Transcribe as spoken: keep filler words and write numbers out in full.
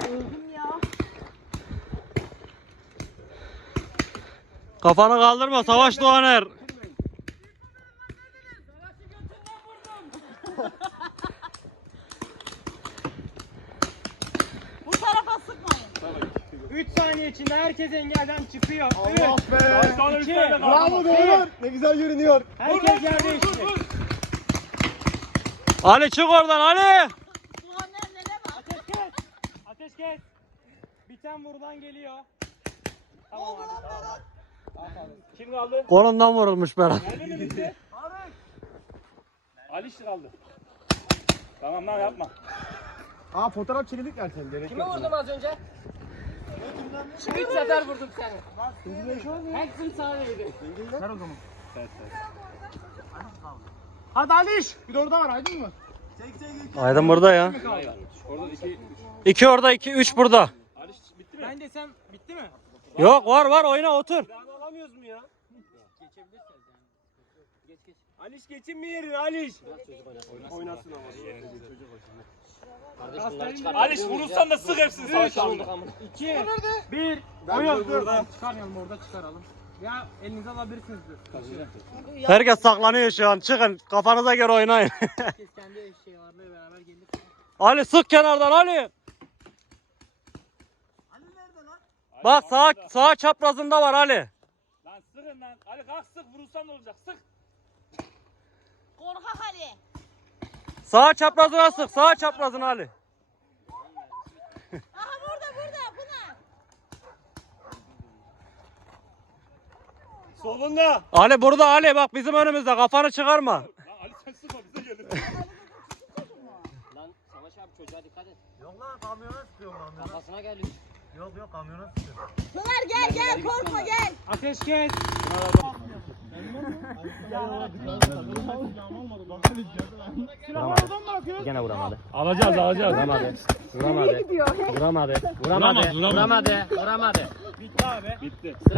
Öldüm ya. Kafanı kaldırma Savaş Doğaner. Bu tarafa sıkmayın. üç saniye içinde herkes engelden çıkıyor. Allah üç, be. iki, Bravo Doğan. Ne güzel görünüyor. herkes yer değişti. Ali çık oradan Ali. Soğanlar nereye bak? Ateş kes. Ateş kes. Biten vurulan geliyor. Tamam abi. Tamam. Kim kaldı? Kolundan vurulmuş Berat. Nerede mi bitti? Ali işte kaldı. Tamam lan yapma. Aa fotoğraf çekildik gerçekten. Gerek Kime yok. vurdum az önce? Üç sefer vurdum seni. Hepsini sana değdi. Ver o zaman. Hadi Aliş. Bir de orada var Aydın mı? Aydın burada ya. Orada iki. İki orada iki üç burada. Ali bitti mi? Ben desem bitti mi? Yok var var oyna otur. Daha alamıyoruz mu ya? Aliş geçin mi yerin Aliş? Oynasın ama. Kardeş bunları çıkar. Aliş vurursan da sık hepsini savaş aldı. iki, bir, oyun. burada. Çıkarmayalım orada çıkaralım. Ya elinize alabilirsiniz diyor. Herkes saklanıyor şu an. Çıkın kafanıza göre oynayın. Herkes kendi eşyalarıyla beraber gelip. Ali sık kenardan Ali. Bak sağ sağ çaprazında var Ali. Lan sıkın lan. Ali kalk sık vurursan ne olacak? Sık. Korkak Ali. Sağ çaprazına sık. Sağ çaprazına Ali. Aha burada burada buna. Solunda. Ali burada Ali bak bizim önümüzde kafanı çıkarma. Lan Ali sen sıkma bize gelir. Lan Savaş abi çocuğa dikkat et. Yok lan kamyona sıkıyorum Kafasına geliyor. Yok yok kamyona sıkıyorum. Pınar gel gel korkma gel. Ateş kes. Gene vuramadı. Alacağız alacağız. Vuramadı. Vuramadı. Vuramadı. Vuramadı. Vuramadı. Vuramadı. Vuramadı. Bitti abi. Bitti.